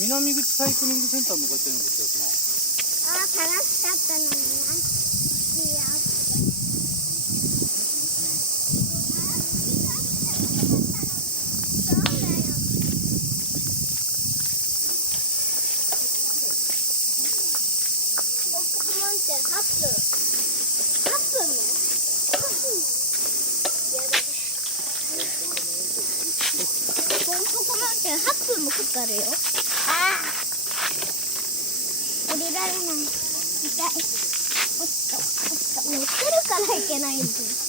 南口サイクリングセンター向かってるのか違うかな。ああ、楽しかったのにな。いいよ。そうだよ。ポップコマンって8分。8分もやだね。ポップコマンって8分もかかるよ。降りられない。痛い。おっと、乗ってるからいけないんですよ。